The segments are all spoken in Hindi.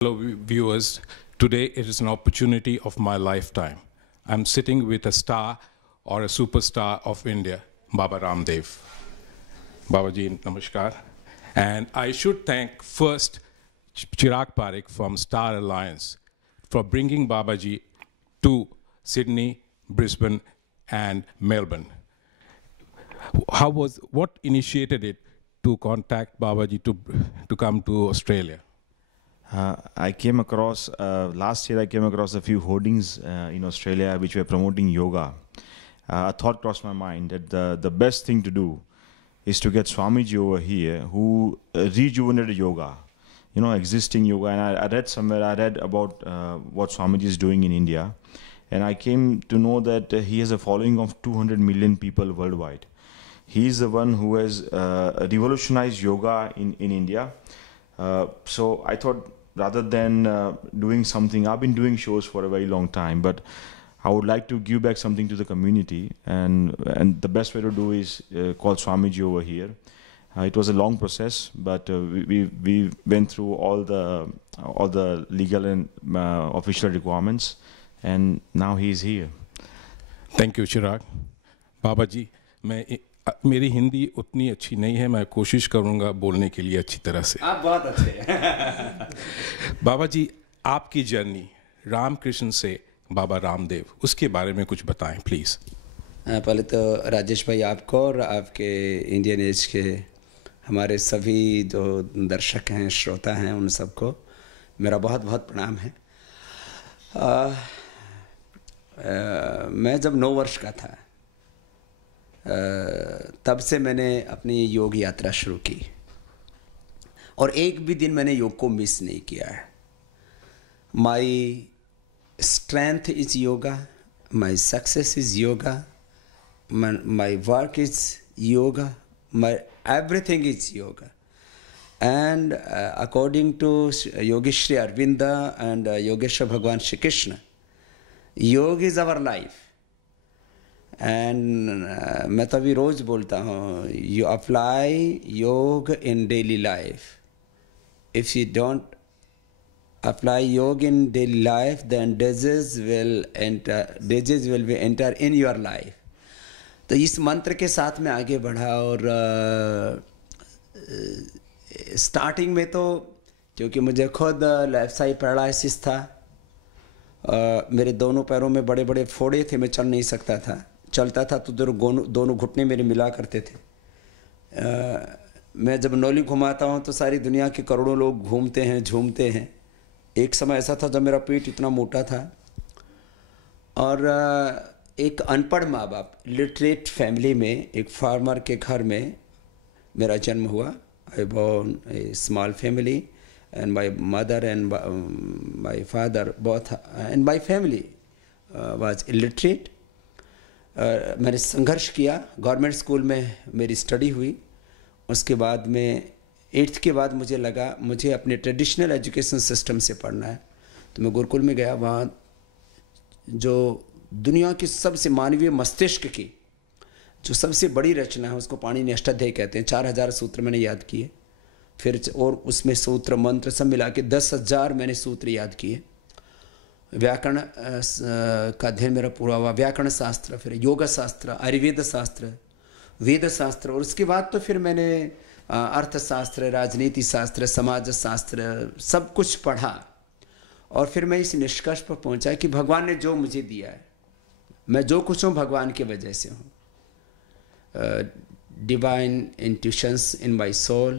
Hello, viewers. Today it is an opportunity of my lifetime. I'm sitting with a star or a superstar of India, Baba Ramdev. Babaji, namaskar. And I should thank first Chirag Parekh from Star Alliance for bringing Babaji to Sydney, Brisbane, and Melbourne. What initiated it to contact Babaji to come to Australia? I came across, last year I came across a few hoardings in Australia which were promoting yoga. A thought crossed my mind that the best thing to do is to get Swamiji over here who rejuvenated yoga, existing yoga. And I read somewhere, about what Swamiji is doing in India. And I came to know that he has a following of 200 million people worldwide. He is the one who has revolutionized yoga in India. So I thought, rather than doing something, I've been doing shows for a very long time, but I would like to give back something to the community, and the best way to do is call Swamiji over here. It was a long process, but we went through all the legal and official requirements, and now he is here. Thank you, Chirag. Babaji, मेरी हिंदी उतनी अच्छी नहीं है, मैं कोशिश करूंगा बोलने के लिए अच्छी तरह से। आप बहुत अच्छे हैं। बाबा जी, आपकी जर्नी रामकृष्ण से बाबा रामदेव, उसके बारे में कुछ बताएं प्लीज़। पहले तो राजेश भाई आपको और आपके इंडियन एज के हमारे सभी जो दर्शक हैं, श्रोता हैं, उन सबको मेरा बहुत बहुत प्रणाम है। मैं जब 9 वर्ष का था तब से मैंने अपनी योग यात्रा शुरू की और एक भी दिन मैंने योग को मिस नहीं किया है। My strength is yoga, my success is yoga, my work is yoga, my everything is yoga. And according to Yogi Shri Aurobindo and Yogeshwar Bhagwan Shri Krishna, योग इज आवर लाइफ। एंड मैं तो अभी रोज़ बोलता हूँ, you apply yoga in daily life. If you don't apply yoga in daily life, then disease will be enter in your life. तो इस मंत्र के साथ मैं आगे बढ़ा और स्टार्टिंग में तो क्योंकि मुझे खुद लेफ्ट साइड पैरालिसिस था, मेरे दोनों पैरों में बड़े बड़े फोड़े थे, मैं चल नहीं सकता था। चलता था तो दोनों घुटने मेरे मिला करते थे। मैं जब नौली घुमाता हूँ तो सारी दुनिया के करोड़ों लोग घूमते हैं, झूमते हैं। एक समय ऐसा था जब मेरा पेट इतना मोटा था और एक अनपढ़ माँ बाप, लिटरेट फैमिली में, एक फार्मर के घर में मेरा जन्म हुआ। I born a small family and my mother and my father both and my family was illiterate. मैंने संघर्ष किया। गवर्नमेंट स्कूल में मेरी स्टडी हुई। उसके बाद में 8th के बाद मुझे लगा मुझे अपने ट्रेडिशनल एजुकेशन सिस्टम से पढ़ना है, तो मैं गुरुकुल में गया। वहाँ जो दुनिया की सबसे मानवीय मस्तिष्क की जो सबसे बड़ी रचना है उसको पाणिनि अष्टाध्यायी कहते हैं। 4000 सूत्र मैंने याद किए, फिर और उसमें सूत्र मंत्र सब मिला के 10,000 मैंने सूत्र याद किए। व्याकरण का अध्ययन मेरा पूरा हुआ, व्याकरण शास्त्र, फिर योग शास्त्र, आयुर्वेद शास्त्र, वेद शास्त्र, और उसके बाद तो फिर मैंने अर्थशास्त्र, राजनीति शास्त्र, समाज शास्त्र सब कुछ पढ़ा। और फिर मैं इस निष्कर्ष पर पहुंचा कि भगवान ने जो मुझे दिया है, मैं जो कुछ हूँ भगवान की वजह से हूँ। Divine intuitions in my soul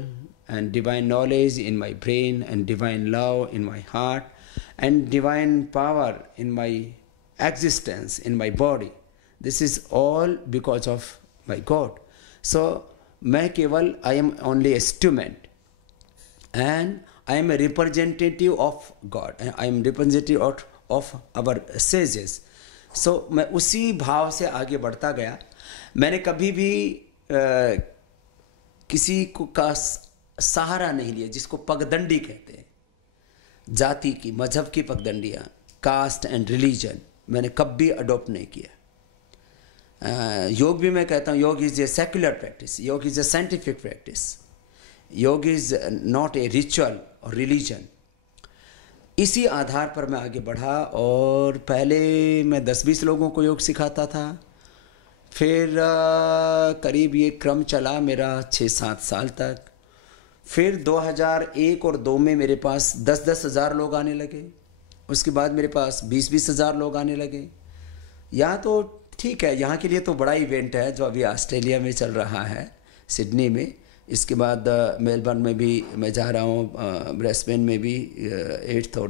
and divine knowledge in my brain and divine love in my heart and divine power in my existence, in my body. This is all because of my God. So मैं केवल I am only a instrument and I am a representative of God and I am representative of our sages. So मैं उसी भाव से आगे बढ़ता गया। मैंने कभी भी किसी को का सहारा नहीं लिया, जिसको पगडंडी कहते हैं, जाति की, मजहब की पगडंडियाँ, कास्ट एंड रिलीजन मैंने कभी अडॉप्ट नहीं किया। योग भी मैं कहता हूँ, योग इज़ ए सेक्युलर प्रैक्टिस, योग इज़ ए साइंटिफिक प्रैक्टिस, योग इज़ नॉट ए रिचुअल और रिलीजन। इसी आधार पर मैं आगे बढ़ा और पहले मैं 10-20 लोगों को योग सिखाता था। फिर करीब ये क्रम चला मेरा 6-7 साल तक। फिर 2001 और 2 में मेरे पास 10-10 हज़ार लोग आने लगे। उसके बाद मेरे पास 20-20 हज़ार लोग आने लगे। यहाँ तो ठीक है, यहाँ के लिए तो बड़ा इवेंट है जो अभी ऑस्ट्रेलिया में चल रहा है, सिडनी में। इसके बाद मेलबर्न में भी मैं जा रहा हूँ, ब्रिस्बेन में भी 8th और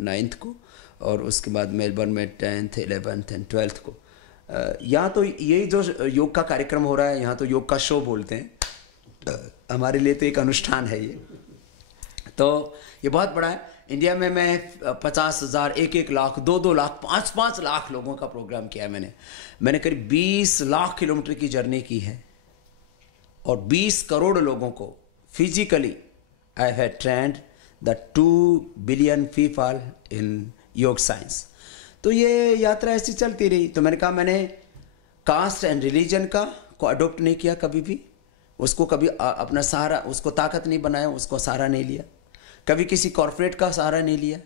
9th को, और उसके बाद मेलबर्न में 10th, 11th एंड 12th को। यहाँ तो यही जो योग का कार्यक्रम हो रहा है, यहाँ तो योग का शो बोलते हैं, हमारे लिए तो एक अनुष्ठान है ये। तो ये बहुत बड़ा है। इंडिया में मैं 50,000, 1-1 लाख, 2-2 लाख, 5-5 लाख लोगों का प्रोग्राम किया है मैंने करीब 20 लाख किलोमीटर की जर्नी की है और 20 करोड़ लोगों को physically I have trend the 2 billion people in योग साइंस। तो ये यात्रा ऐसी चलती रही। तो मैंने कहा मैंने कास्ट एंड रिलीजन को अडोप्ट नहीं किया कभी भी, उसको कभी अपना सहारा, उसको ताकत नहीं बनाया, उसको सहारा नहीं लिया, कभी किसी कॉरपोरेट का सहारा नहीं लिया,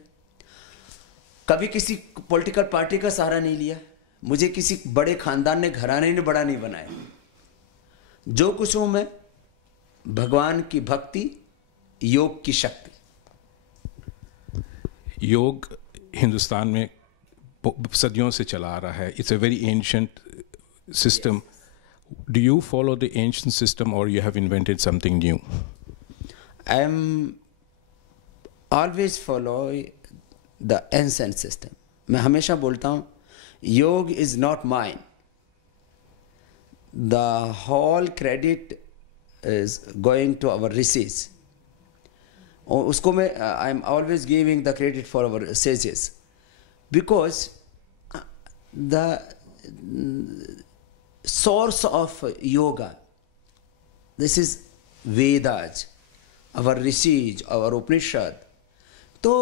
कभी किसी पॉलिटिकल पार्टी का सहारा नहीं लिया, मुझे किसी बड़े खानदान ने, घराने ने बड़ा नहीं बनाया। जो कुछ हूं मैं, भगवान की भक्ति, योग की शक्ति। योग हिंदुस्तान में सदियों से चला आ रहा है। It's a very ancient system. Do you follow the ancient system और you have invented something new? I am always follow the ancient system. मैं हमेशा बोलता हूं yoga is not mine, the whole credit is going to our rishis. और उसको मैं I am always giving the credit for our sages, because the source of yoga, this is Vedas, our rishis, our Upanishad. तो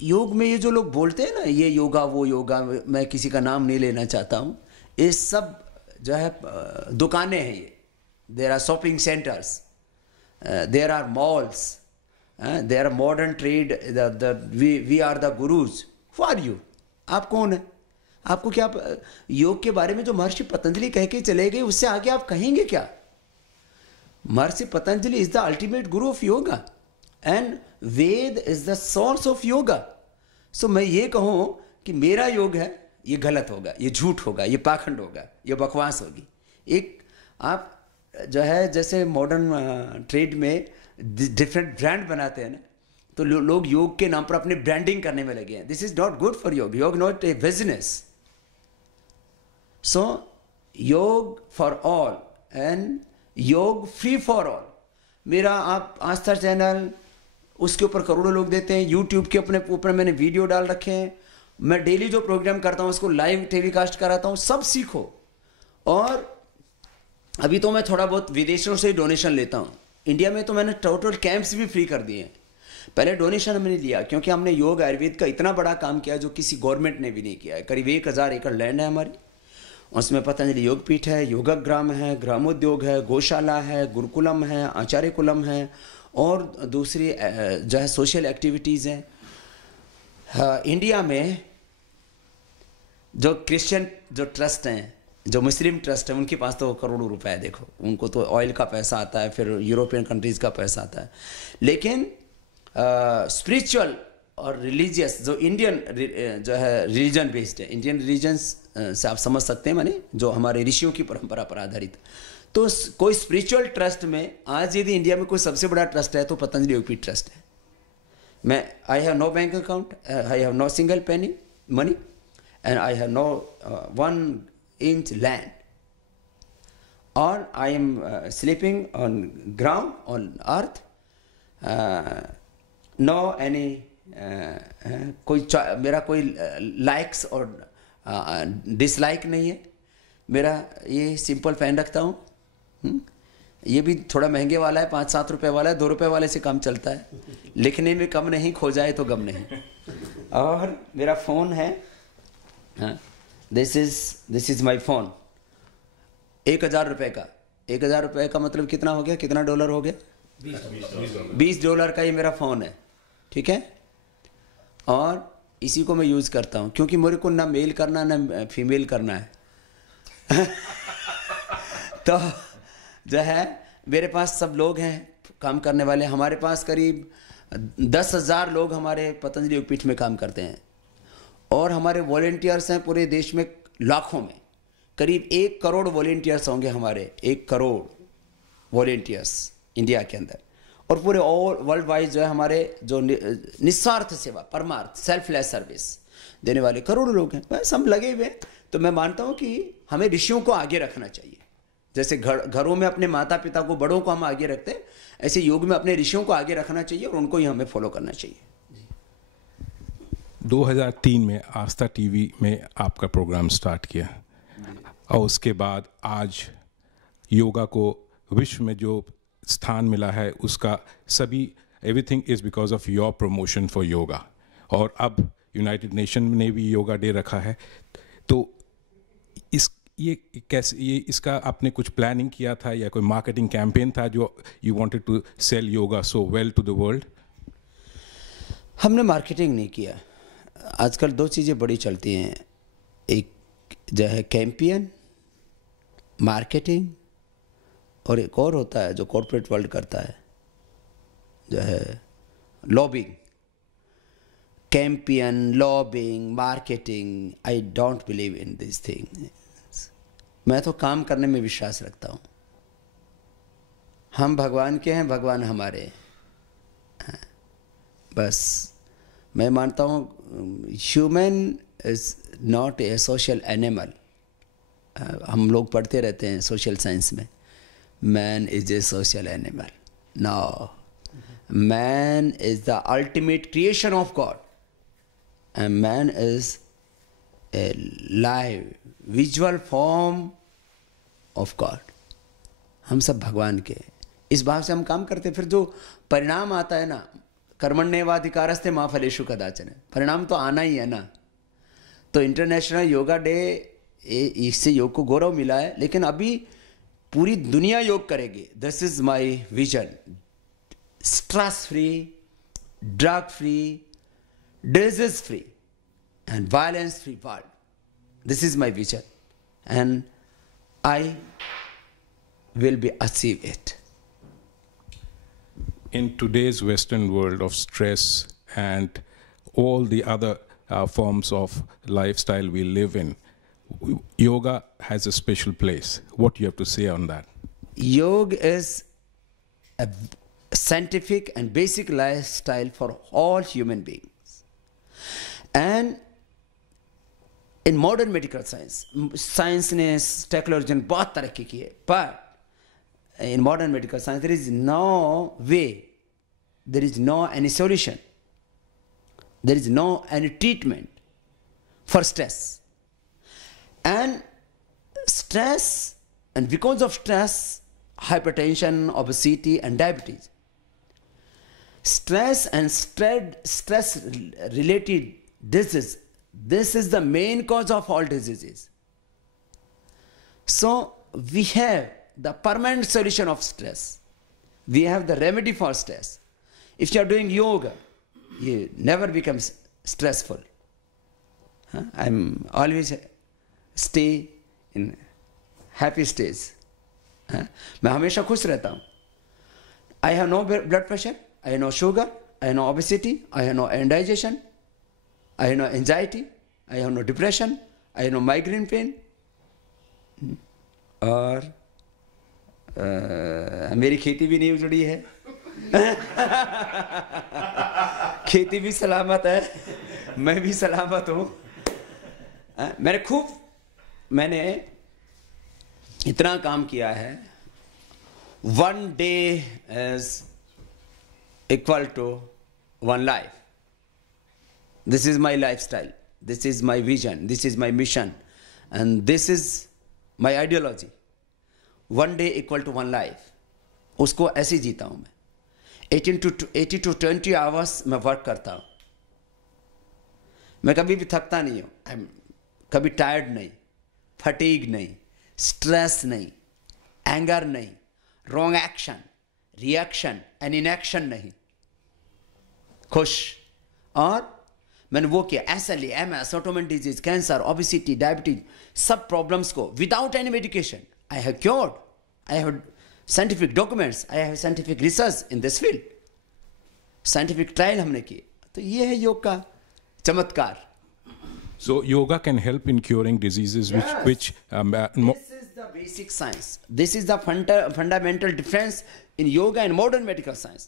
योग में ये जो लोग बोलते हैं ना, ये योगा वो योगा, मैं किसी का नाम नहीं लेना चाहता हूँ, ये सब जो है दुकानें हैं। ये there are shopping centers, there are malls, there are modern trade, we are the gurus. Who are you? आप कौन है? आपको क्या योग के बारे में जो महर्षि पतंजलि कह के चले गए, उससे आगे आप कहेंगे क्या? Maharshi Patanjali is the ultimate guru of yoga and Veda is the source of yoga. So मैं ये कहूँ कि मेरा योग है, ये गलत होगा, ये झूठ होगा, ये पाखंड होगा, ये बकवास होगी। एक आप जो है जैसे मॉडर्न ट्रेड में डिफरेंट ब्रांड बनाते हैं ना, तो लोग योग के नाम पर अपनी ब्रांडिंग करने में लगे हैं। This is not good for योग। योग नॉट ए बिजनेस। सो योग फॉर ऑल एंड योग फ्री फॉर ऑल। मेरा आप आस्था चैनल, उसके ऊपर करोड़ों लोग देते हैं। यूट्यूब के अपने ऊपर मैंने वीडियो डाल रखे हैं। मैं डेली जो प्रोग्राम करता हूँ उसको लाइव टेलीकास्ट कराता हूँ। सब सीखो। और अभी तो मैं थोड़ा बहुत विदेशों से डोनेशन लेता हूँ। इंडिया में तो मैंने टोटल कैंप्स भी फ्री कर दिए हैं। पहले डोनेशन हमने लिया क्योंकि हमने योग आयुर्वेद का इतना बड़ा काम किया जो किसी गवर्नमेंट ने भी नहीं किया है। करीब 1000 एकड़ लैंड है हमारी, उसमें पतंजलि योग पीठ है, योगग्राम है, ग्रामोद्योग है, गौशाला है, गुरुकुलम है, आचार्य कुलम है और दूसरी जो है सोशल एक्टिविटीज़ हैं। इंडिया में जो क्रिश्चियन जो ट्रस्ट हैं, जो मुस्लिम ट्रस्ट है, उनके पास तो करोड़ों रुपए है। देखो, उनको तो ऑयल का पैसा आता है, फिर यूरोपियन कंट्रीज़ का पैसा आता है। लेकिन स्पिरिचुअल और रिलीजियस जो इंडियन जो है रिलीजन बेस्ड है, इंडियन रिलीजन्स से आप समझ सकते हैं, माने जो हमारे ऋषियों की परंपरा पर आधारित। तो कोई स्पिरिचुअल ट्रस्ट में आज यदि इंडिया में कोई सबसे बड़ा ट्रस्ट है तो पतंजलि योगपीठ ट्रस्ट है। मैं I have no bank account, I have no single penny money and I have no 1 inch land, or I am sleeping on ground on earth. No any कोई मेरा कोई लाइक्स और डिसलाइक नहीं है। मेरा ये सिंपल फैन रखता हूँ। ये भी थोड़ा महंगे वाला है, 5-7 रुपए वाला है, 2 रुपए वाले से काम चलता है। लिखने में कम नहीं, खो जाए तो गम नहीं। और मेरा फ़ोन है, दिस इज माई फोन, 1000 रुपये का। 1000 रुपये का मतलब कितना हो गया, कितना डॉलर हो गया? $20 का ये मेरा फ़ोन है, ठीक है। और इसी को मैं यूज़ करता हूँ, क्योंकि मेरे को ना मेल करना ना फीमेल करना है। तो जो है मेरे पास सब लोग हैं काम करने वाले। हमारे पास करीब 10,000 लोग हमारे पतंजलि योगपीठ में काम करते हैं, और हमारे वॉलेंटियर्स हैं पूरे देश में लाखों में। करीब 1 करोड़ वॉलेंटियर्स होंगे हमारे, 1 करोड़ वॉलेंटियर्स इंडिया के अंदर। और पूरे ऑल वर्ल्ड वाइड जो है हमारे जो निस्वार्थ सेवा, परमार्थ, सेल्फलेस सर्विस देने वाले करोड़ों लोग हैं, बस हम लगे हुए हैं। तो मैं मानता हूँ कि हमें ऋषियों को आगे रखना चाहिए। जैसे घरों में अपने माता पिता को, बड़ों को हम आगे रखते हैं, ऐसे योग में अपने ऋषियों को आगे रखना चाहिए और उनको ही हमें फॉलो करना चाहिए। 2003 में आस्था टीवी में आपका प्रोग्राम स्टार्ट किया, और उसके बाद आज योगा को विश्व में जो स्थान मिला है उसका सभी everything is because of your promotion for yoga. और अब यूनाइटेड नेशन ने भी योगा डे रखा है। तो ये कैसे, ये इसका आपने कुछ प्लानिंग किया था या कोई मार्केटिंग कैंपेन था जो you wanted to sell yoga so well to the world? हमने मार्केटिंग नहीं किया। आजकल 2 चीज़ें बड़ी चलती हैं, एक जो है कैंपेन, मार्केटिंग, और एक और होता है जो कॉर्पोरेट वर्ल्ड करता है, जो है lobbying. Campaign, lobbying, marketing, I don't believe in this thing. मैं तो काम करने में विश्वास रखता हूँ। हम भगवान के हैं, भगवान हमारे हैं। बस मैं मानता हूँ human is not a social animal. हम लोग पढ़ते रहते हैं सोशल साइंस में, man is a social animal. No, man is the ultimate creation of God, and man is a live visual form of God. हम सब भगवान के, इस भाव से हम काम करते। फिर जो परिणाम आता है ना, कर्मण्येवाधिकारस्ते मा फलेषु कदाचन, परिणाम तो आना ही है ना। तो इंटरनेशनल योगा डे, इससे योग को गौरव मिला है, लेकिन अभी पूरी दुनिया योग करेगी। This is my vision, stress free, drug free, disease free and violence free world. This is my vision, and I will be achieve it. In today's Western world of stress and all the other forms of lifestyle we live in, yoga has a special place. What do you have to say on that? Yoga is a scientific and basic lifestyle for all human beings. And in modern medical science, science ने, टेक्नोलॉजी ने बहुत तरक्की की है, पर in modern medical science there is no way, there is no any solution, there is no any treatment for stress. And stress, and because of stress, hypertension, obesity and diabetes. Stress and stress related disease, this is the main cause of all diseases. So we have the permanent solution of stress. We have the remedy for stress. If you are doing yoga, you never become stressful. I'm always stay in happy stage. मैं हमेशा खुश रहता हूँ. I have no blood pressure, I have no sugar, I have no obesity, I have no indigestion, I have no anxiety, I have no depression, I have no migraine pain. और मेरी खेती भी नहीं उजड़ी है। खेती भी सलामत है, मैं भी सलामत हूँ। मैंने इतना काम किया है। 1 day is equal to 1 life. This is my lifestyle, this is my vision, this is my mission, and this is my ideology. 1 day equal to 1 life. उसको ऐसे जीता हूँ मैं। 80 to 20 hours मैं वर्क करता हूँ। मैं कभी भी थकता नहीं हूँ, कभी टायर्ड नहीं, फटीग नहीं, स्ट्रेस नहीं, एंगर नहीं, wrong action, reaction and inaction नहीं, खुश। और मैंने वो किया, SLE, MS, autoimmune disease, cancer, obesity, diabetes, सब प्रॉब्लम्स को without any medication I have cured. I have scientific documents, I have scientific research in this field. Scientific trial हमने किए. तो ये है योग का चमत्कार. So yoga can help in curing diseases which This is the basic science. This is the fundamental difference in yoga and modern medical science.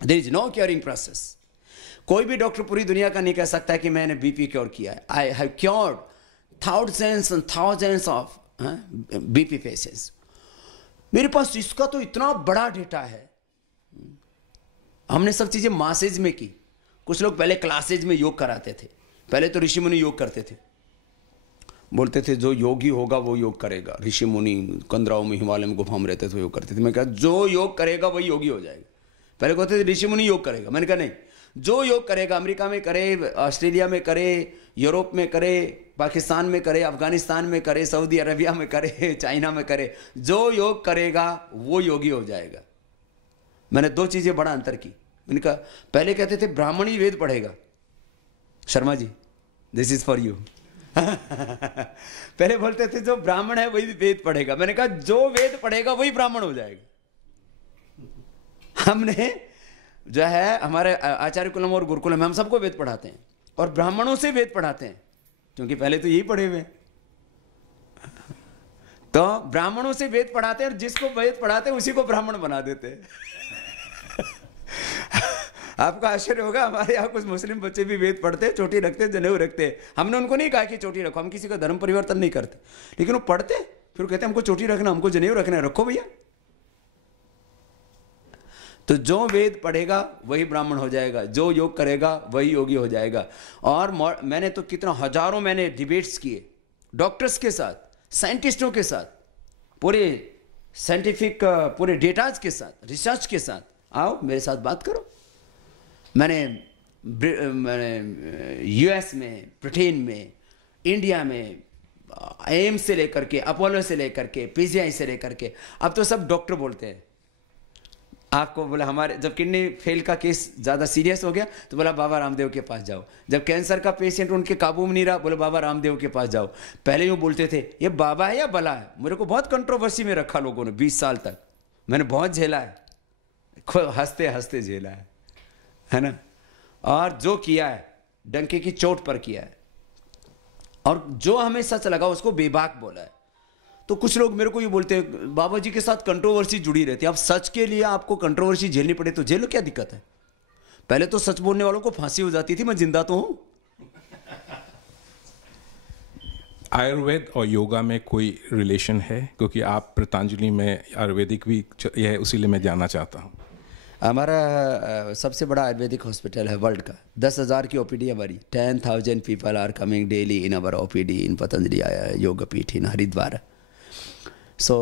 There is no curing process. कोई भी डॉक्टर पूरी दुनिया का नहीं कह सकता कि मैंने बीपी क्योर किया है. I have cured thousands and thousands of BP patients. मेरे पास इसका तो इतना बड़ा डेटा है. हमने सब चीजें मासेज में की. कुछ लोग पहले क्लासेज में योग कराते थे. पहले तो ऋषि मुनि योग करते थे, बोलते थे जो योगी होगा वो योग करेगा. ऋषि मुनि कंदराओं में, हिमालय में गुफा में रहते थे, योग करते थे. मैं कहा जो योग करेगा वही योगी हो जाएगा. पहले कहते थे ऋषि मुनि योग करेगा. मैंने कहा नहीं, जो योग करेगा, अमेरिका में करे, ऑस्ट्रेलिया में करे, यूरोप में करे, पाकिस्तान में करे, अफगानिस्तान में करे, सऊदी अरबिया में करे, चाइना में करे, जो योग करेगा वो योगी हो जाएगा. मैंने दो चीजें बड़ा अंतर की. मैंने कहा पहले कहते थे ब्राह्मण ही वेद पढ़ेगा. Sharma ji, this is for you. पहले बोलते थे जो ब्राह्मण है वही वेद पढ़ेगा. मैंने कहा जो वेद पढ़ेगा वही ब्राह्मण हो जाएगा. हमने जो है हमारे आचार्य कुलम और गुरुकुलम में हम सबको वेद पढ़ाते हैं और ब्राह्मणों से वेद पढ़ाते हैं, क्योंकि पहले तो यही पढ़े हुए हैं. तो ब्राह्मणों से वेद पढ़ाते हैं और जिसको वेद पढ़ाते हैं उसी को ब्राह्मण बना देते हैं. आपको आश्चर्य होगा, हमारे यहाँ कुछ मुस्लिम बच्चे भी वेद पढ़ते हैं, चोटी रखते हैं, जनेऊ रखते हैं. हमने उनको नहीं कहा कि चोटी रखो, हम किसी का धर्म परिवर्तन नहीं करते, लेकिन वो पढ़ते फिर कहते हैं हमको चोटी रखना, हमको जनेऊ रखना है. रखो भैया. तो जो वेद पढ़ेगा वही ब्राह्मण हो जाएगा, जो योग करेगा वही योगी हो जाएगा. और मैंने तो कितना हजारों मैंने डिबेट्स किए डॉक्टर्स के साथ, साइंटिस्टों के साथ, पूरे साइंटिफिक पूरे डेटाज के साथ, रिसर्च के साथ. आओ मेरे साथ बात करो. मैंने US में, ब्रिटेन में, इंडिया में, एम्स से लेकर के, अपोलो से लेकर के, PGI से लेकर के, अब तो सब डॉक्टर बोलते हैं. आपको बोला हमारे जब किडनी फेल का केस ज़्यादा सीरियस हो गया तो बोला बाबा रामदेव के पास जाओ. जब कैंसर का पेशेंट उनके काबू में नहीं रहा, बोले बाबा रामदेव के पास जाओ. पहले यूँ बोलते थे ये बाबा है या बला है. मेरे को बहुत कंट्रोवर्सी में रखा लोगों ने 20 साल तक. मैंने बहुत झेला है, हंसते हंसते झेला है ना. और जो किया है डंके की चोट पर किया है, और जो हमें सच लगा उसको बेबाक बोला है. तो कुछ लोग मेरे को ये बोलते हैं बाबा जी के साथ कंट्रोवर्सी जुड़ी रहती है. अब सच के लिए आपको कंट्रोवर्सी झेलनी पड़े तो झेलो, क्या दिक्कत है. पहले तो सच बोलने वालों को फांसी हो जाती थी, मैं जिंदा तो हूं. आयुर्वेद और योगा में कोई रिलेशन है? क्योंकि आप पतंजलि में आयुर्वेदिक भी है, उसी लिए मैं जानना चाहता हूँ. हमारा सबसे बड़ा आयुर्वेदिक हॉस्पिटल है वर्ल्ड का. 10,000 की OPD हमारी. 10,000 people are coming daily in our OPD in Patanjali Yogpeeth in Haridwar. So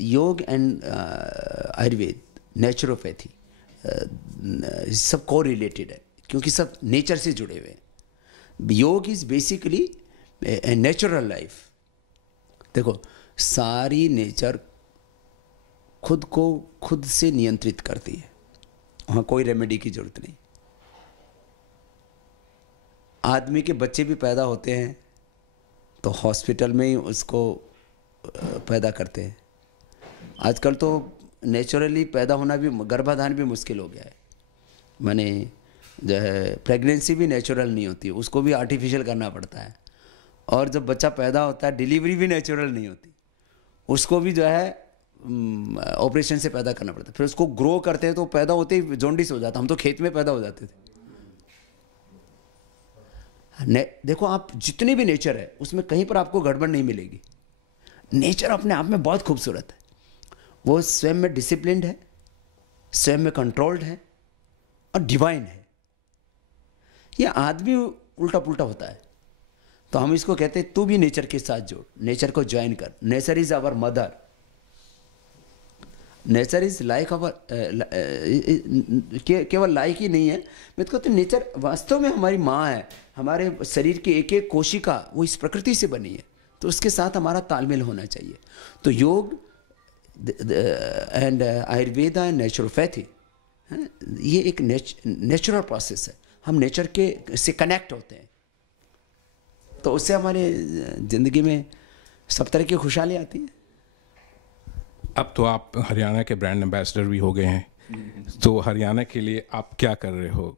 yog and Ayurveda, naturopathy सब को रिलेटेड है, क्योंकि सब नेचर से जुड़े हुए हैं. योग is basically a natural life. देखो सारी नेचर खुद को खुद से नियंत्रित करती है, वहाँ कोई रेमेडी की जरूरत नहीं. आदमी के बच्चे भी पैदा होते हैं तो हॉस्पिटल में ही उसको पैदा करते हैं. आजकल तो नेचुरली पैदा होना भी, गर्भाधान भी मुश्किल हो गया है. माने जो है प्रेगनेंसी भी नेचुरल नहीं होती, उसको भी आर्टिफिशियल करना पड़ता है. और जब बच्चा पैदा होता है डिलीवरी भी नेचुरल नहीं होती, उसको भी जो है ऑपरेशन से पैदा करना पड़ता है. फिर उसको ग्रो करते हैं तो पैदा होते ही जॉन्डिस हो जाता. हम तो खेत में पैदा हो जाते थे. देखो आप जितने भी नेचर है उसमें कहीं पर आपको गड़बड़ नहीं मिलेगी. नेचर अपने आप में बहुत खूबसूरत है. वो स्वयं में डिसिप्लिन्ड है, स्वयं में कंट्रोल्ड है और डिवाइन है. ये आदमी उल्टा पुल्टा होता है. तो हम इसको कहते हैं तू भी नेचर के साथ जोड़, नेचर को ज्वाइन कर. Nature is our mother. Nature is like our, केवल लाइक ही नहीं है, मैं तो कहता हूँ नेचर वास्तव में हमारी माँ है. हमारे शरीर की एक एक कोशिका वो इस प्रकृति से बनी है, तो उसके साथ हमारा तालमेल होना चाहिए. तो योग एंड आयुर्वेदा एंड नेचुरोपैथी, ये एक नेचुरल प्रोसेस है. हम नेचर के से कनेक्ट होते हैं, तो उससे हमारे ज़िंदगी में सब तरह की खुशहाली आती है। अब तो आप हरियाणा के ब्रांड एम्बेसडर भी हो गए हैं, तो हरियाणा के लिए आप क्या कर रहे हो?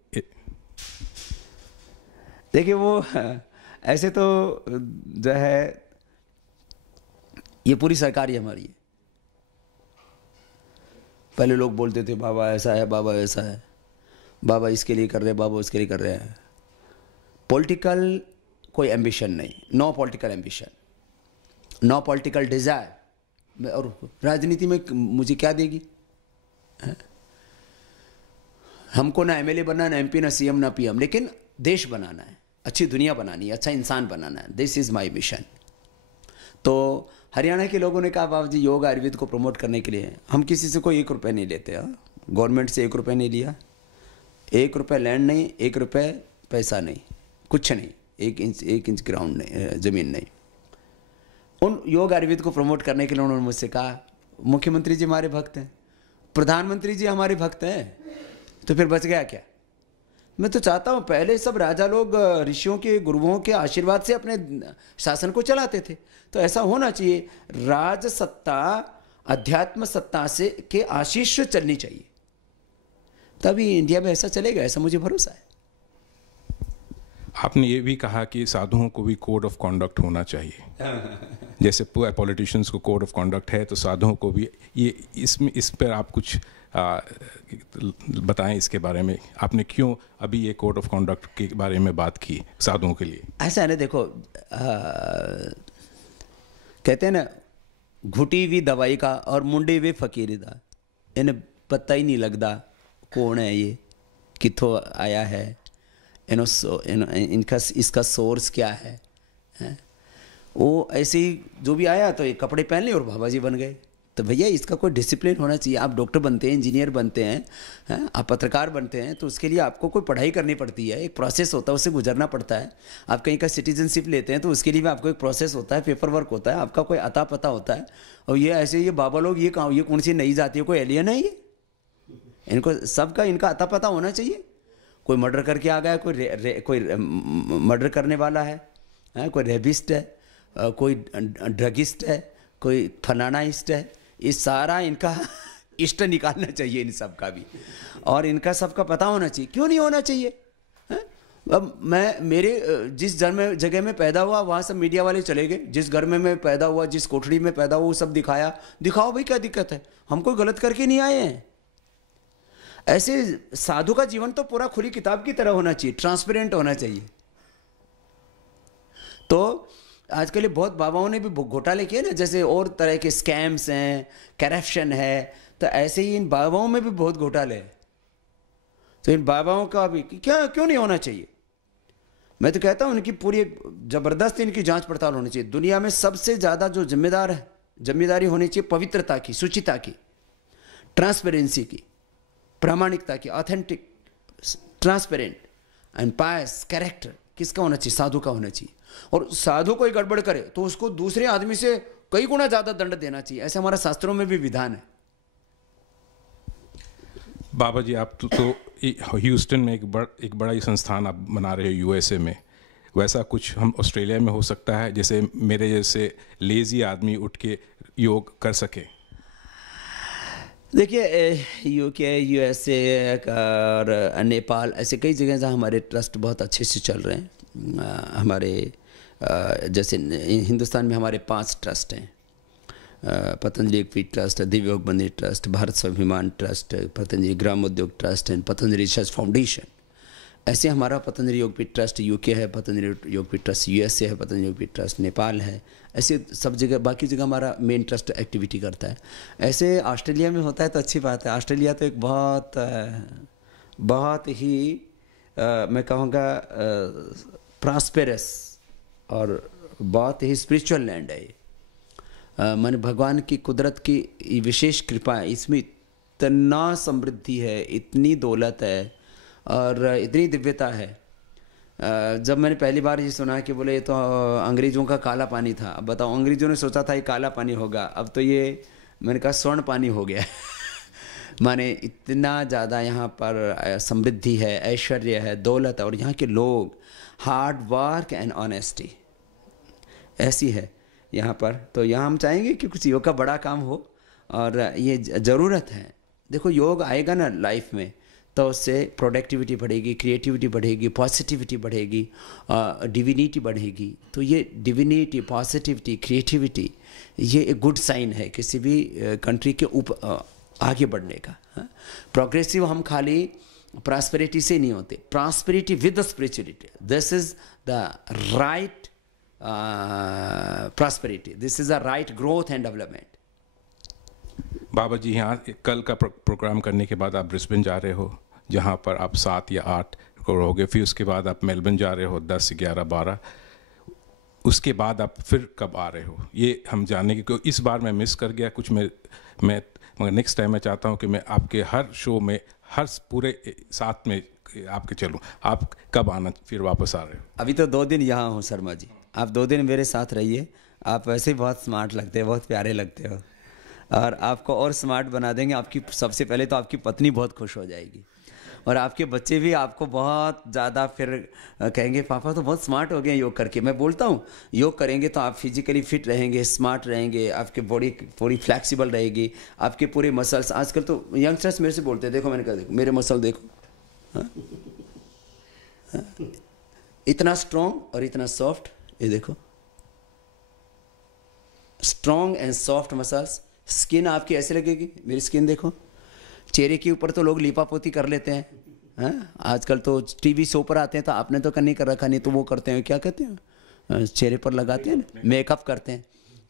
देखिए वो ऐसे तो जो है ये पूरी सरकार ही हमारी है। पहले लोग बोलते थे बाबा ऐसा है, बाबा ऐसा है, बाबा इसके लिए कर रहे हैं, बाबा उसके लिए कर रहे हैं। पॉलिटिकल कोई एम्बिशन नहीं, no political ambition, no political desire. और राजनीति में मुझे क्या देगी? हमको ना एमएलए बनना, ना एमपी, ना सीएम, ना पीएम, लेकिन देश बनाना है, अच्छी दुनिया बनानी है, अच्छा इंसान बनाना है। This is my mission. तो हरियाणा के लोगों ने कहा बाबा जी योग आयुर्वेद को प्रमोट करने के लिए हम किसी से कोई 1 रुपये नहीं लेते। गवर्नमेंट से 1 रुपये नहीं लिया, 1 रुपये लैंड नहीं, 1 रुपये पैसा नहीं, कुछ नहीं, 1 इंच ग्राउंड नहीं, ज़मीन नहीं। उन योग आयुर्वेद को प्रमोट करने के लिए उन्होंने मुझसे कहा मुख्यमंत्री जी हमारे भक्त हैं, प्रधानमंत्री जी हमारे भक्त हैं, तो फिर बच गया क्या? मैं तो चाहता हूँ पहले सब राजा लोग ऋषियों के गुरुओं के आशीर्वाद से अपने शासन को चलाते थे, तो ऐसा होना चाहिए। राज सत्ता अध्यात्म सत्ता से के आशीष चलनी चाहिए, तभी इंडिया में ऐसा चलेगा, ऐसा मुझे भरोसा है। आपने ये भी कहा कि साधुओं को भी कोड ऑफ कॉन्डक्ट होना चाहिए। जैसे पॉलिटिशियंस को कोड ऑफ कॉन्डक्ट है, तो साधुओं को भी ये इस पर आप कुछ बताएं इसके बारे में। आपने क्यों अभी ये कोड ऑफ कॉन्डक्ट के बारे में बात की साधुओं के लिए? ऐसा है ना, देखो कहते हैं ना घुटी हुई दवाई का और मुंडी हुई फकीरी दा, इन्हें पता ही नहीं लगता कौन है ये, किथों आया है, इनका इसका सोर्स क्या है, हैं? वो ऐसे ही जो भी आया तो ये कपड़े पहन लिए और बाबा जी बन गए। तो भैया इसका कोई डिसिप्लिन होना चाहिए। आप डॉक्टर बनते हैं, इंजीनियर बनते हैं, आप पत्रकार बनते हैं, तो उसके लिए आपको कोई पढ़ाई करनी पड़ती है, एक प्रोसेस होता है, उससे गुजरना पड़ता है। आप कहीं का सिटीजनशिप लेते हैं तो उसके लिए भी आपको एक प्रोसेस होता है, पेपर वर्क होता है, आपका कोई अता पता होता है। और ये ऐसे ये बाबा लोग ये कौन सी नई जाति है, कोई एलियन है ये? इनको सबका इनका अता पता होना चाहिए। कोई मर्डर करके आ गया, कोई मर्डर करने वाला है, कोई रेबिस्ट है, कोई ड्रगिस्ट है, कोई फलानाइस्ट है। ये सारा इनका इष्ट निकालना चाहिए इन सब का भी, और इनका सबका पता होना चाहिए। क्यों नहीं होना चाहिए? अब मेरे जिस जगह में पैदा हुआ वहाँ सब मीडिया वाले चले गए, जिस घर में मैं पैदा हुआ, जिस कोठड़ी में पैदा हुआ, वो सब दिखाओ भाई, क्या दिक्कत है? हम कोई गलत करके नहीं आए हैं। ऐसे साधु का जीवन तो पूरा खुली किताब की तरह होना चाहिए, ट्रांसपेरेंट होना चाहिए। तो आजकल ये बहुत बाबाओं ने भी घोटाले किए ना, जैसे और तरह के स्कैम्स हैं, करप्शन है, तो ऐसे ही इन बाबाओं में भी बहुत घोटाले हैं। तो इन बाबाओं का भी क्यों नहीं होना चाहिए? मैं तो कहता हूँ इनकी पूरी ज़बरदस्त इनकी जांच पड़ताल होनी चाहिए। दुनिया में सबसे ज़्यादा जो जिम्मेदारी होनी चाहिए पवित्रता की, शुचिता की, ट्रांसपेरेंसी की, प्रामाणिकता की, authentic, transparent and Payas character किसका होना चाहिए? साधु का होना चाहिए। और साधु कोई गड़बड़ करे तो उसको दूसरे आदमी से कई गुना ज़्यादा दंड देना चाहिए, ऐसे हमारा शास्त्रों में भी विधान है। बाबा जी आप तो ह्यूस्टन में एक बड़ा ही संस्थान आप बना रहे हो यूएसए में, वैसा कुछ हम ऑस्ट्रेलिया में हो सकता है जैसे मेरे जैसे लेजी आदमी उठ के योग कर सके? देखिए यूके, यूएसए और नेपाल ऐसे कई जगह जहाँ हमारे ट्रस्ट बहुत अच्छे से चल रहे हैं। हमारे जैसे हिंदुस्तान में हमारे 5 ट्रस्ट हैं, पतंजलि योगपीठ ट्रस्ट, दिव्य योग मंदिर ट्रस्ट, भारत स्वाभिमान ट्रस्ट, पतंजलि ग्राम उद्योग trust and Patanjali research foundation. ऐसे हमारा पतंजलि योगपीठ ट्रस्ट यूके है, पतंजलि योगपीठ ट्रस्ट यूएसए है, पतंजलि योगपीठ ट्रस्ट नेपाल है। ऐसे सब जगह, बाकी जगह हमारा मेन ट्रस्ट एक्टिविटी करता है। ऐसे ऑस्ट्रेलिया में होता है तो अच्छी बात है। ऑस्ट्रेलिया तो एक बहुत ही मैं कहूँगा प्रॉस्पेरस और बहुत ही स्पिरिचुअल लैंड है ये। मैंने भगवान की कुदरत की विशेष कृपा है, इसमें इतना समृद्धि है, इतनी दौलत है और इतनी दिव्यता है। जब मैंने पहली बार ये सुना कि बोले ये तो अंग्रेज़ों का काला पानी था, अब बताओ अंग्रेज़ों ने सोचा था ये काला पानी होगा, अब तो ये मैंने कहा स्वर्ण पानी हो गया माने इतना ज़्यादा यहाँ पर समृद्धि है, ऐश्वर्य है, दौलत है, और यहाँ के लोग हार्ड वर्क एंड ऑनेस्टी ऐसी है यहाँ पर। तो यहाँ हम चाहेंगे कि कुछ योग का बड़ा काम हो, और ये ज़रूरत है। देखो योग आएगा ना लाइफ में तो उससे प्रोडक्टिविटी बढ़ेगी, क्रिएटिविटी बढ़ेगी, पॉजिटिविटी बढ़ेगी, डिविनिटी बढ़ेगी। तो ये डिविनिटी, पॉजिटिविटी, क्रिएटिविटी ये एक गुड साइन है किसी भी कंट्री के ऊपर आगे बढ़ने का। प्रोग्रेसिव हम खाली प्रॉस्पेरिटी से नहीं होते, prosperity with the spirituality, this is the right prosperity, this is the right growth and development. Baba ji, यहाँ कल का प्रोग्राम करने के बाद आप ब्रिस्बेन जा रहे हो, जहाँ पर आप 7 या 8 को रहोगे। फिर उसके बाद आप मेलबर्न जा रहे हो 10, 11, 12। उसके बाद आप फिर कब आ रहे हो ये हम जानने की, क्योंकि इस बार मैं मिस कर गया कुछ। मैं मगर नेक्स्ट टाइम मैं चाहता हूँ कि मैं आपके हर शो में, हर पूरे साथ में आपके चलूँ। आप कब आना फिर वापस आ रहे हो? अभी तो 2 दिन यहाँ हूँ शर्मा जी, आप 2 दिन मेरे साथ रहिए। आप वैसे ही बहुत स्मार्ट लगते हैं, बहुत प्यारे लगते हो, और आपको और स्मार्ट बना देंगे। आपकी सबसे पहले तो आपकी पत्नी बहुत खुश हो जाएगी, और आपके बच्चे भी आपको बहुत ज़्यादा फिर कहेंगे पापा तो बहुत स्मार्ट हो गए योग करके। मैं बोलता हूँ योग करेंगे तो आप फिजिकली फिट रहेंगे, स्मार्ट रहेंगे, आपकी बॉडी पूरी फ्लैक्सिबल रहेगी, आपके पूरे मसल्स। आजकल तो यंगस्टर्स मेरे से बोलते हैं, देखो मैंने कहा देखो मेरे मसल देखो, हाँ? हाँ? इतना स्ट्रॉन्ग और इतना सॉफ्ट, ये देखो strong and soft muscles. Skin आपकी ऐसे लगेगी, मेरी स्किन देखो। चेहरे के ऊपर तो लोग लिपापोती कर लेते हैं, हाँ? आजकल तो टीवी शो पर आते हैं, तो आपने तो नहीं कर रखा, नहीं तो वो करते हैं, क्या कहते हैं, चेहरे पर लगाते हैं ना, मेकअप करते हैं।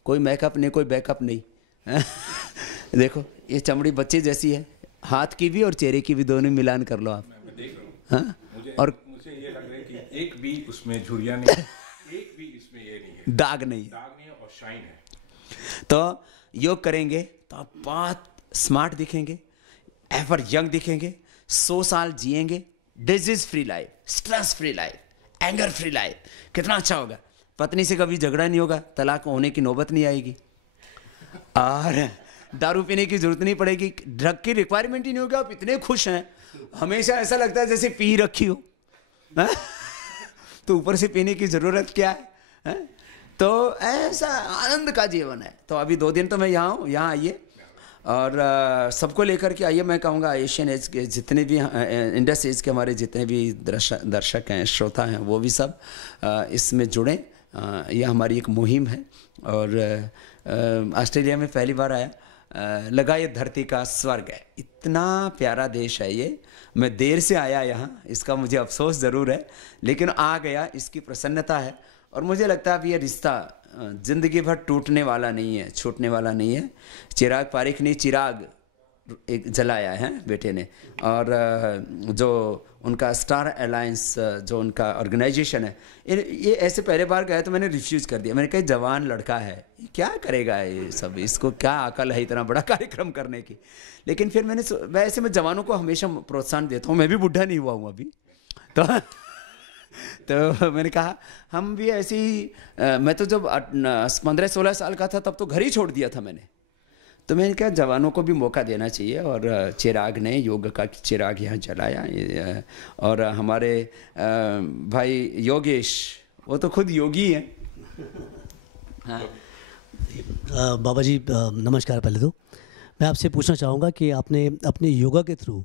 कोई मेकअप नहीं, कोई बैकअप नहीं, हाँ? देखो ये चमड़ी बच्चे जैसी है, हाथ की भी और चेहरे की भी, दोनों मिलान कर लो आप, हाँ? और मुझे ये लग रहा है कि एक भी उसमें झुर्रियाँ नहीं है, एक भी इसमें ये नहीं है, दाग नहीं है और शाइन है। तो योग करेंगे तो आप बहुत स्मार्ट दिखेंगे, एवर यंग दिखेंगे, 100 साल जिएंगे, disease free life, stress free life, anger free life. कितना अच्छा होगा। पत्नी से कभी झगड़ा नहीं होगा, तलाक होने की नौबत नहीं आएगी, और दारू पीने की जरूरत नहीं पड़ेगी, ड्रग की रिक्वायरमेंट ही नहीं होगी। आप इतने खुश हैं, हमेशा ऐसा लगता है जैसे पी रखी हो, है? तो ऊपर से पीने की जरूरत क्या है? तो ऐसा आनंद का जीवन है। तो अभी 2 दिन तो मैं यहाँ हूँ, यहाँ आइए और सबको लेकर के आइए। मैं कहूँगा एशियन एज के जितने भी, इंडस एज के हमारे जितने भी दर्शक हैं, श्रोता हैं, वो भी सब इसमें जुड़ें। ये हमारी एक मुहिम है, और ऑस्ट्रेलिया में पहली बार आया, लगा ये धरती का स्वर्ग है। इतना प्यारा देश है ये। मैं देर से आया यहाँ, इसका मुझे अफसोस ज़रूर है, लेकिन आ गया, इसकी प्रसन्नता है। और मुझे लगता है अब ये रिश्ता ज़िंदगी भर टूटने वाला नहीं है, छूटने वाला नहीं है। चिराग पारिक ने चिराग एक जलाया है बेटे ने, और जो उनका स्टार अलायंस जो उनका ऑर्गेनाइजेशन है, ये ऐसे पहले बार गया तो मैंने रिफ्यूज़ कर दिया। मैंने कहा जवान लड़का है, क्या करेगा ये सब, इसको क्या अकल है इतना बड़ा कार्यक्रम करने की। लेकिन फिर वैसे मैं जवानों को हमेशा प्रोत्साहन देता हूँ, मैं भी बुढ़ा नहीं हुआ हूँ अभी तो मैंने कहा हम भी ऐसे ही, मैं तो जब 15-16 साल का था तब तो घर ही छोड़ दिया था मैंने। तो मैंने कहा जवानों को भी मौका देना चाहिए, और चिराग ने योग का चिराग यहाँ जलाया। और हमारे भाई योगेश, वो तो खुद योगी हैं। हाँ। बाबा जी नमस्कार। पहले तो मैं आपसे पूछना चाहूँगा कि आपने अपने योगा के थ्रू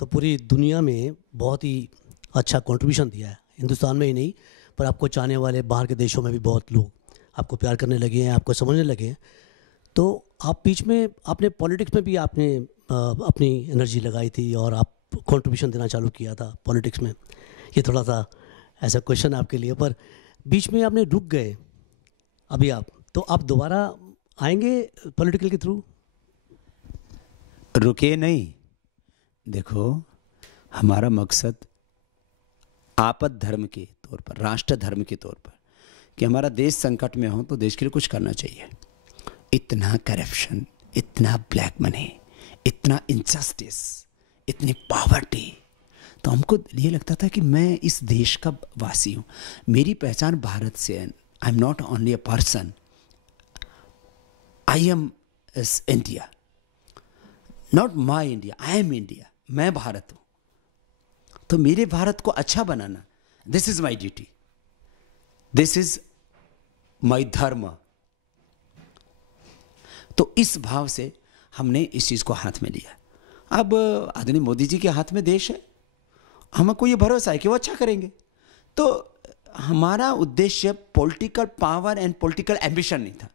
तो पूरी दुनिया में बहुत ही अच्छा कंट्रीब्यूशन दिया है, हिंदुस्तान में ही नहीं पर आपको चाहने वाले बाहर के देशों में भी बहुत लोग आपको प्यार करने लगे हैं, आपको समझने लगे हैं। तो आप बीच में आपने पॉलिटिक्स में भी आपने अपनी एनर्जी लगाई थी और आप कंट्रीब्यूशन देना चालू किया था पॉलिटिक्स में। ये थोड़ा सा ऐसा क्वेश्चन आपके लिए, पर बीच में आपने रुक गए अभी तो आप दोबारा आएंगे पॉलिटिकल के थ्रू? रुके नहीं। देखो हमारा मकसद आपद धर्म के तौर पर, राष्ट्र धर्म के तौर पर, कि हमारा देश संकट में हो तो देश के लिए कुछ करना चाहिए। इतना करप्शन, इतना ब्लैक मनी, इतना इनजस्टिस, इतनी पॉवर्टी, तो हमको ये लगता था कि मैं इस देश का वासी हूँ, मेरी पहचान भारत से है। I am not only a person, I am India. Not my India, I am India, मैं भारत हूँ, तो मेरे भारत को अच्छा बनाना, this is my duty, this is my dharma. तो इस भाव से हमने इस चीज़ को हाथ में लिया। अब आदरणीय मोदी जी के हाथ में देश है, हमको ये भरोसा है कि वो अच्छा करेंगे। तो हमारा उद्देश्य political power and political ambition नहीं था।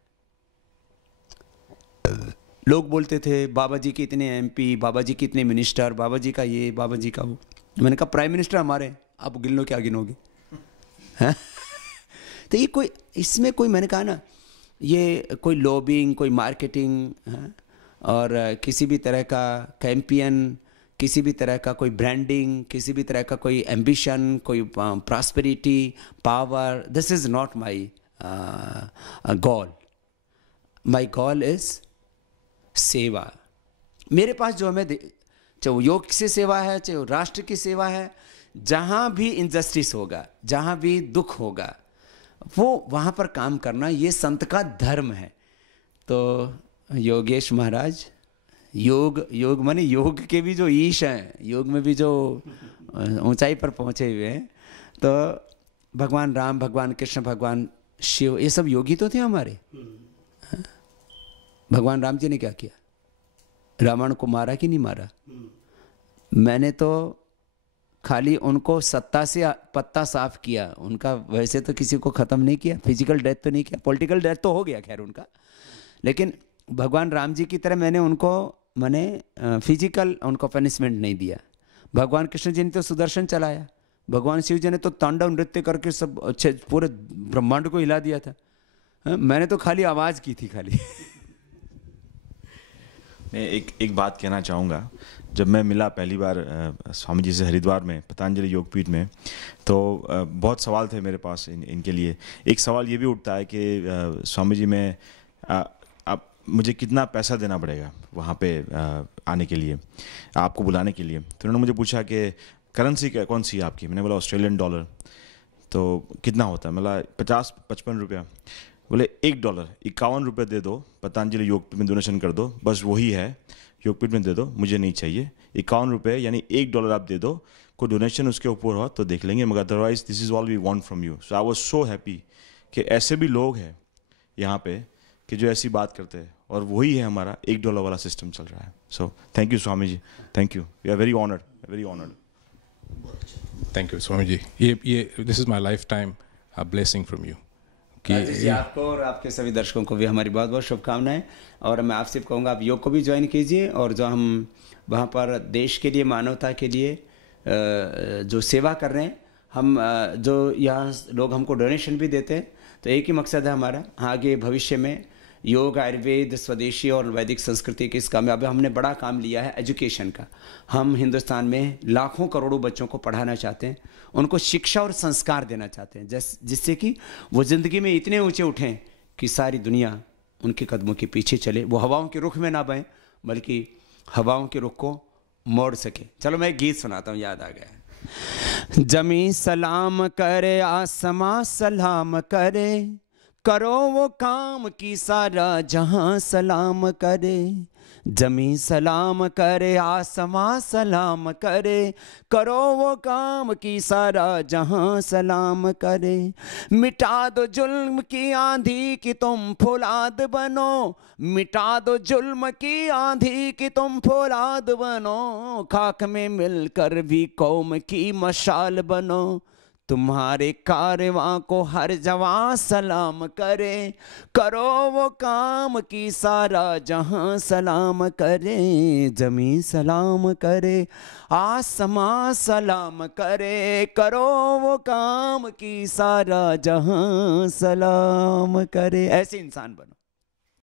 लोग बोलते थे बाबा जी के इतने एमपी, बाबा जी के इतने मिनिस्टर, बाबा जी का ये, बाबा जी का वो। मैंने कहा प्राइम मिनिस्टर हमारे, आप गिन लो क्या गिनोगे, हैं? तो ये कोई, इसमें कोई, मैंने कहा ना, ये कोई लॉबिंग, कोई मार्केटिंग, और किसी भी तरह का कैंपियन, किसी भी तरह का कोई ब्रांडिंग, किसी भी तरह का कोई एम्बिशन, कोई prosperity, power, this is not my goal. My goal is सेवा। मेरे पास जो हमें, चाहे वो योग से सेवा है, चाहे वो राष्ट्र की सेवा है, जहाँ भी इनजस्टिस होगा, जहाँ भी दुख होगा, वो वहाँ पर काम करना, ये संत का धर्म है। तो योगेश महाराज, योग माने योग के भी जो ईश हैं, योग में भी जो ऊंचाई पर पहुँचे हुए हैं, तो भगवान राम, भगवान कृष्ण, भगवान शिव, ये सब योगी तो थे हमारे। भगवान राम जी ने क्या किया? रावण को मारा कि नहीं मारा? मैंने तो खाली उनको सत्ता से पत्ता साफ किया, उनका वैसे तो किसी को ख़त्म नहीं किया, फिजिकल डेथ तो नहीं किया, पॉलिटिकल डेथ तो हो गया खैर उनका, लेकिन भगवान राम जी की तरह मैंने उनको, फिजिकल उनको पनिशमेंट नहीं दिया। भगवान कृष्ण जी ने तो सुदर्शन चलाया, भगवान शिव जी ने तो तांडव नृत्य करके सब अच्छे पूरे ब्रह्मांड को हिला दिया था। मैंने तो खाली आवाज़ की थी खाली। मैं एक बात कहना चाहूँगा। जब मैं मिला पहली बार स्वामी जी से हरिद्वार में पतंजलि योगपीठ में, तो बहुत सवाल थे मेरे पास इनके लिए। एक सवाल ये भी उठता है कि स्वामी जी में अब मुझे कितना पैसा देना पड़ेगा वहाँ पे आने के लिए, आपको बुलाने के लिए। तो उन्होंने मुझे पूछा कि करेंसी कौन सी है आपकी? मैंने बोला ऑस्ट्रेलियन डॉलर। तो कितना होता है? मतलब 50-55 रुपया। बोले $1, 51 रुपये दे दो, पतंजलि योगपीठ में डोनेशन कर दो, बस वही है, योगपीठ में दे दो, मुझे नहीं चाहिए। 51 रुपये यानी $1 आप दे दो, कोई डोनेशन उसके ऊपर हो तो देख लेंगे, मगर otherwise this is all we want from you. So I was so happy कि ऐसे भी लोग हैं यहाँ पे कि जो ऐसी बात करते हैं, और वही है हमारा $1 वाला सिस्टम चल रहा है। So thank you Swami ji, thank you, we are very honoured, very honoured. Thank you Swami ji. ये this is my lifetime blessing from you. जी, आपको और आपके सभी दर्शकों को भी हमारी बहुत बहुत शुभकामनाएं। और मैं आपसे कहूँगा आप योग को भी ज्वाइन कीजिए, और जो हम वहाँ पर देश के लिए, मानवता के लिए जो सेवा कर रहे हैं, हम जो यहाँ लोग हमको डोनेशन भी देते हैं, तो एक ही मकसद है हमारा, आगे भविष्य में योग, आयुर्वेद, स्वदेशी और वैदिक संस्कृति के इस काम में अब हमने बड़ा काम लिया है एजुकेशन का। हम हिंदुस्तान में लाखों करोड़ों बच्चों को पढ़ाना चाहते हैं, उनको शिक्षा और संस्कार देना चाहते हैं, जिससे कि वो ज़िंदगी में इतने ऊंचे उठें कि सारी दुनिया उनके कदमों के पीछे चले, वो हवाओं के रुख में ना बहें, बल्कि हवाओं के रुख को मोड़ सके। चलो मैं एक गीत सुनाता हूँ, याद आ गया। जमी सलाम करे, आसमां सलाम करे, करो वो काम की सारा जहां सलाम करे। जमी सलाम करे, आसमां सलाम करे, करो वो काम की सारा जहां सलाम करे। मिटा दो जुल्म की आंधी कि तुम फौलाद बनो, मिटा दो जुल्म की आंधी कि तुम फौलाद बनो, खाक में मिलकर भी कौम की मशाल बनो। तुम्हारे कारवां को हर जवां सलाम करे, करो वो काम की सारा जहां सलाम करे। जमी सलाम करे, आसमां सलाम करे, करो वो काम की सारा जहां सलाम करे। ऐसे इंसान बनो।